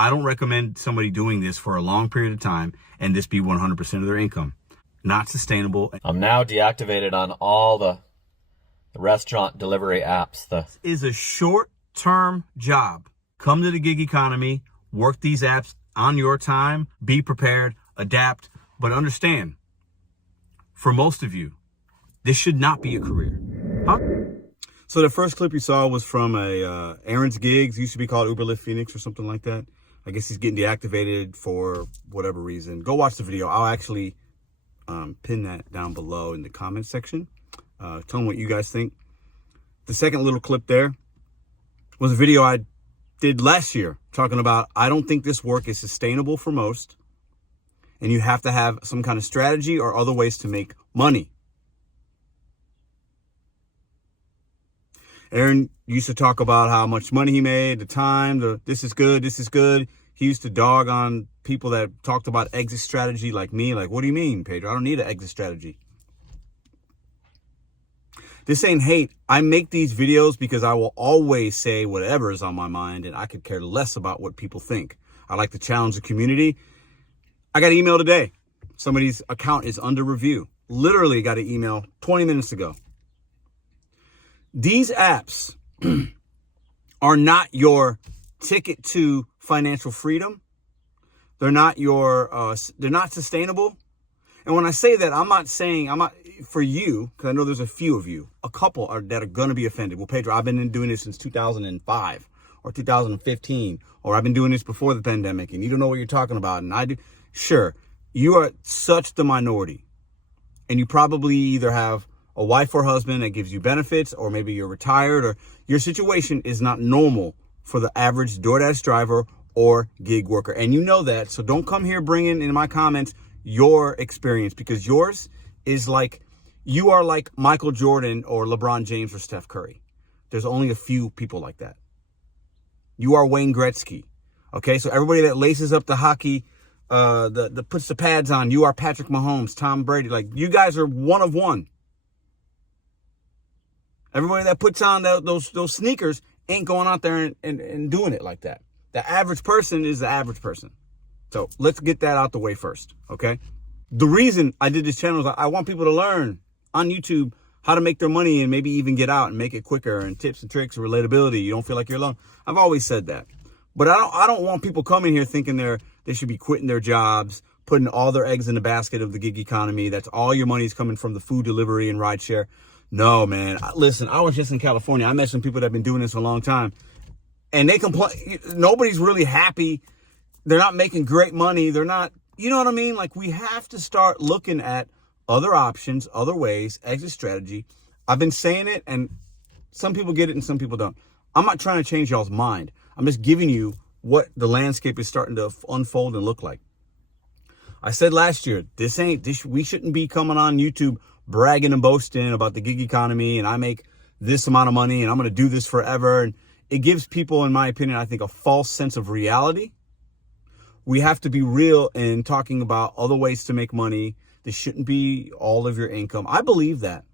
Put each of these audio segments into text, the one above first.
I don't recommend somebody doing this for a long period of time and this be 100% of their income. Not sustainable. I'm now deactivated on all the restaurant delivery apps. This is a short-term job. Come to the gig economy, work these apps on your time, be prepared, adapt, but understand, for most of you, this should not be a career. Huh? So the first clip you saw was from Aaron's Gigs, used to be called Uber Lyft Phoenix or something like that. I guess he's getting deactivated for whatever reason. Go watch the video. I'll actually pin that down below in the comment section. Tell me what you guys think. The second little clip there was a video I did last year talking about, I don't think this work is sustainable for most, and you have to have some kind of strategy or other ways to make money. Aaron used to talk about how much money he made, the time, this is good, this is good. He used to dog on people that talked about exit strategy like me. Like, what do you mean, Pedro? I don't need an exit strategy. This ain't hate. I make these videos because I will always say whatever is on my mind, and I could care less about what people think. I like to challenge the community. I got an email today. Somebody's account is under review. Literally got an email 20 minutes ago. These apps are not your ticket to financial freedom. They're not they're not sustainable. And when I say that, I'm not for you, because I know there's a few of you, a couple that are going to be offended. Well, Pedro, I've been doing this since 2005 or 2015, or I've been doing this before the pandemic, and you don't know what you're talking about. And I do. Sure, you are such the minority, and you probably either have a wife or husband that gives you benefits, or maybe you're retired, or your situation is not normal for the average DoorDash driver or gig worker. And you know that, so don't come here bringing in my comments your experience, because yours is like, you are like Michael Jordan or LeBron James or Steph Curry. There's only a few people like that. You are Wayne Gretzky. Okay, so everybody that laces up the hockey, the puts the pads on, you are Patrick Mahomes, Tom Brady. Like, you guys are one of one. Everybody that puts on those sneakers ain't going out there and doing it like that. The average person is the average person. So let's get that out the way first, okay? The reason I did this channel is I want people to learn on YouTube how to make their money and maybe even get out and make it quicker, and tips and tricks, relatability. You don't feel like you're alone. I've always said that. But I don't want people coming here thinking they should be quitting their jobs, putting all their eggs in the basket of the gig economy. That's all your money is coming from the food delivery and rideshare. No, man. Listen, I was just in California. I met some people that have been doing this a long time, and they complain. Nobody's really happy. They're not making great money. They're not, you know what I mean? Like, we have to start looking at other options, other ways, exit strategy. I've been saying it, and some people get it and some people don't. I'm not trying to change y'all's mind. I'm just giving you what the landscape is starting to unfold and look like. I said last year, we shouldn't be coming on YouTube bragging and boasting about the gig economy, and I make this amount of money and I'm going to do this forever. And it gives people, in my opinion, I think, a false sense of reality. We have to be real in talking about other ways to make money. This shouldn't be all of your income. I believe that.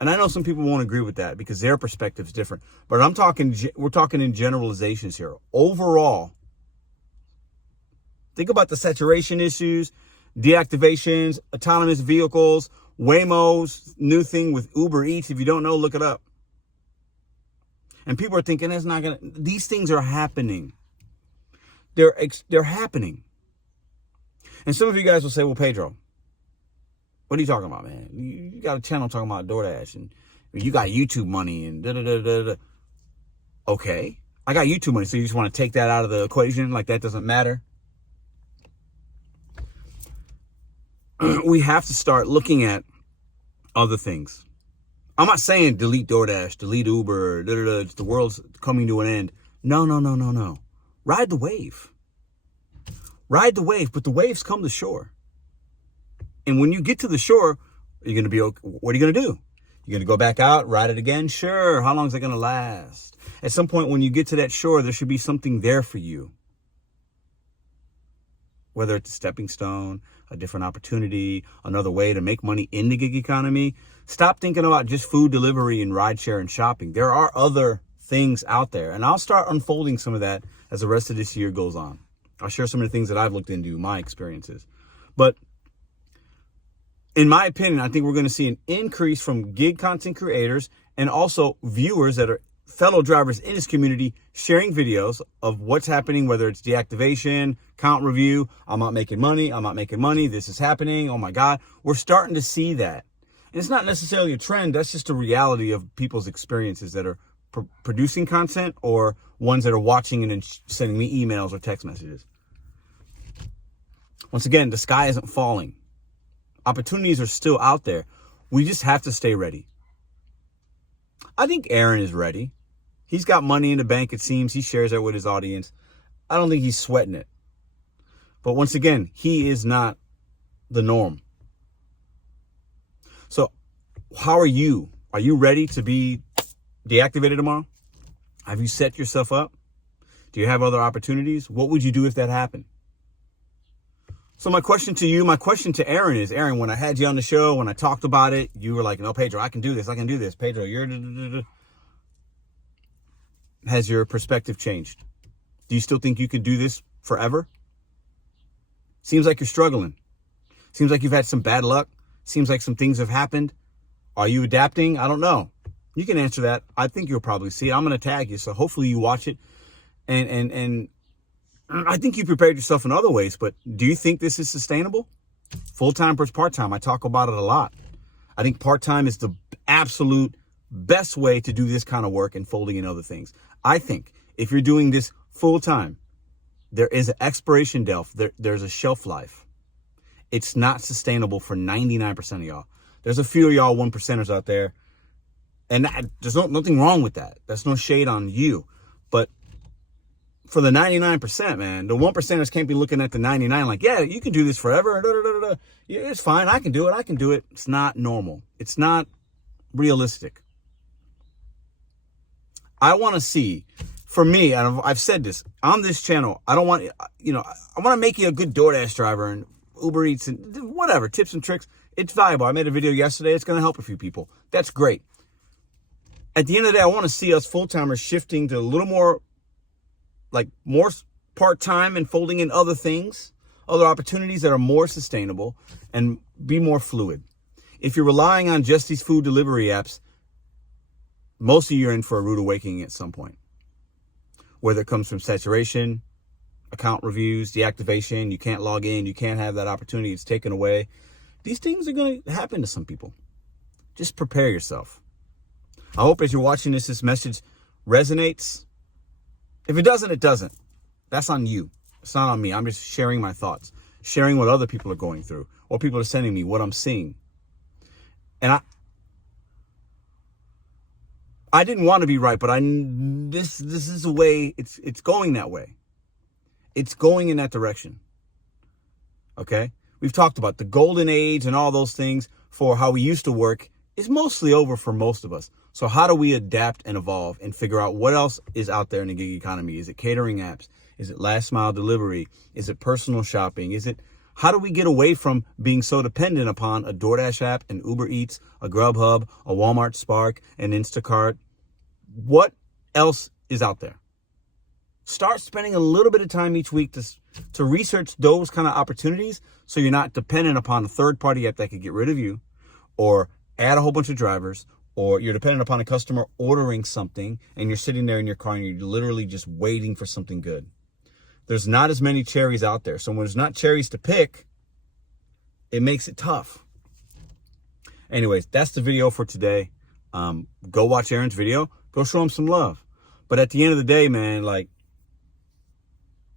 And I know some people won't agree with that because their perspective is different. But we're talking in generalizations here. Overall, think about the saturation issues, deactivations, autonomous vehicles, Waymo's new thing with Uber Eats. If you don't know, look it up. And people are thinking that's not going to, these things are happening. They're happening. And some of you guys will say, well, Pedro, what are you talking about, man? You got a channel talking about DoorDash, and you got YouTube money and da-da-da-da-da. Okay, I got YouTube money, so you just want to take that out of the equation like that doesn't matter? We have to start looking at other things. I'm not saying delete DoorDash, delete Uber, da-da-da, the world's coming to an end. No. Ride the wave. Ride the wave, but the waves come to shore. And when you get to the shore, you're going to be okay. What are you going to do? You're going to go back out, ride it again? Sure. How long is it going to last? At some point, when you get to that shore, there should be something there for you. Whether it's a stepping stone, a different opportunity, another way to make money in the gig economy. Stop thinking about just food delivery and rideshare and shopping. There are other things out there. And I'll start unfolding some of that as the rest of this year goes on. I'll share some of the things that I've looked into, my experiences. But in my opinion, I think we're going to see an increase from gig content creators and also viewers that are fellow drivers in this community sharing videos of what's happening, whether it's deactivation, count review, I'm not making money, this is happening, oh my God. We're starting to see that. And it's not necessarily a trend, that's just a reality of people's experiences that are producing content or ones that are watching and then sending me emails or text messages. Once again, the sky isn't falling. Opportunities are still out there. We just have to stay ready. I think Aaron is ready. He's got money in the bank, it seems. He shares that with his audience. I don't think he's sweating it. But once again, he is not the norm. So how are you? Are you ready to be deactivated tomorrow? Have you set yourself up? Do you have other opportunities? What would you do if that happened? So my question to you, my question to Aaron is, Aaron, when I had you on the show, when I talked about it, you were like, no, Pedro, I can do this. Pedro, you're... Has your perspective changed? Do you still think you can do this forever? Seems like you're struggling. Seems like you've had some bad luck. Seems like some things have happened. Are you adapting? I don't know. You can answer that. I think you'll probably see it. I'm going to tag you, so hopefully you watch it. And I think you prepared yourself in other ways, but do you think this is sustainable? Full-time versus part-time. I talk about it a lot. I think part-time is the absolute best way to do this kind of work and folding in other things. I think if you're doing this full-time, there is an expiration date. There's a shelf life. It's not sustainable for 99% of y'all. There's a few of y'all 1%ers out there, and there's nothing wrong with that. That's no shade on you. But for the 99%, man, the 1%ers can't be looking at the 99 like, yeah, you can do this forever. Yeah, it's fine. I can do it. It's not normal. It's not realistic. I want to see, for me, and I've said this on this channel, I don't want, I want to make you a good DoorDash driver and Uber Eats and whatever, tips and tricks. It's valuable. I made a video yesterday. It's going to help a few people. That's great. At the end of the day, I want to see us full-timers shifting to a little more, more part-time and folding in other things, other opportunities that are more sustainable and be more fluid. If you're relying on just these food delivery apps, most of you are in for a rude awakening at some point. Whether it comes from saturation, account reviews, deactivation, you can't log in, you can't have that opportunity, it's taken away. These things are going to happen to some people. Just prepare yourself. I hope as you're watching this message resonates. If it doesn't, it doesn't. That's on you. It's not on me. I'm just sharing my thoughts, sharing what other people are going through, what people are sending me, what I'm seeing. And I didn't want to be right, but this is the way it's going that way. It's going in that direction. Okay? We've talked about the golden age and all those things for how we used to work is mostly over for most of us. So how do we adapt and evolve and figure out what else is out there in the gig economy? Is it catering apps? Is it last mile delivery? Is it personal shopping? How do we get away from being so dependent upon a DoorDash app, an Uber Eats, a Grubhub, a Walmart Spark, an Instacart? What else is out there? Start spending a little bit of time each week to research those kind of opportunities so you're not dependent upon a third-party app that could get rid of you or add a whole bunch of drivers, or you're dependent upon a customer ordering something and you're sitting there in your car and you're literally just waiting for something good. There's not as many cherries out there. So when there's not cherries to pick, it makes it tough. Anyways, that's the video for today. Go watch Aaron's video. Go show him some love. But at the end of the day, man,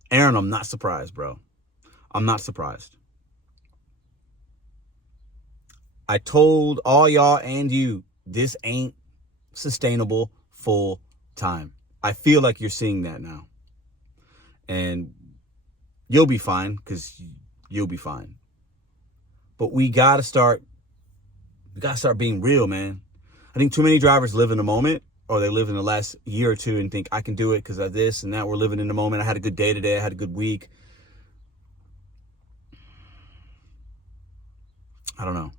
Aaron, I'm not surprised, bro. I'm not surprised. I told all y'all and you, this ain't sustainable full time. I feel like you're seeing that now. And you'll be fine because you'll be fine. But we got to start being real, man. I think too many drivers live in the moment, or they live in the last year or two and think, I can do it because of this and that. We're living in the moment. I had a good day today. I had a good week. I don't know.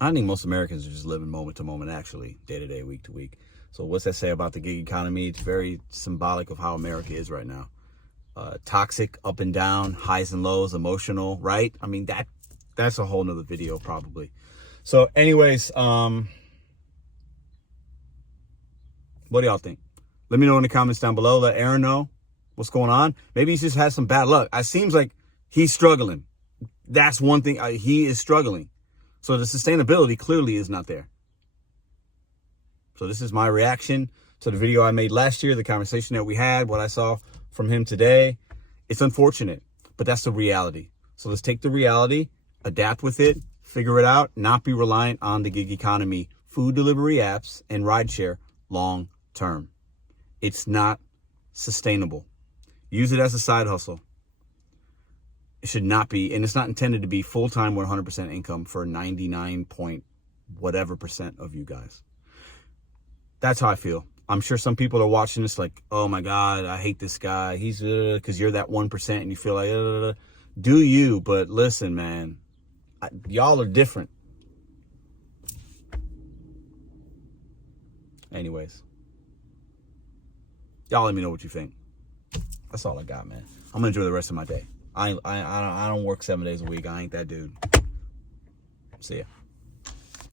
I think most Americans are just living moment to moment, actually, day to day, week to week. So what's that say about the gig economy? It's very symbolic of how America is right now. toxic, up and down, highs and lows, emotional, right? I mean, that's a whole nother video probably. So anyways, what do y'all think? Let me know in the comments down below. Let Aaron know what's going on. Maybe he just has some bad luck. It seems like he's struggling. That's one thing. He is struggling. So the sustainability clearly is not there. So this is my reaction to the video I made last year, the conversation that we had, what I saw from him today. It's unfortunate, but that's the reality. So let's take the reality, adapt with it, figure it out, not be reliant on the gig economy, food delivery apps, and rideshare long term. It's not sustainable. Use it as a side hustle. It should not be, and it's not intended to be full-time 100% income for 99 point whatever percent of you guys. That's how I feel. I'm sure some people are watching this like, oh my God, I hate this guy. He's, because you're that 1% and you feel like, do you? But listen, man, y'all are different. Anyways, y'all let me know what you think. That's all I got, man. I'm gonna enjoy the rest of my day. I don't work 7 days a week. I ain't that dude. See ya.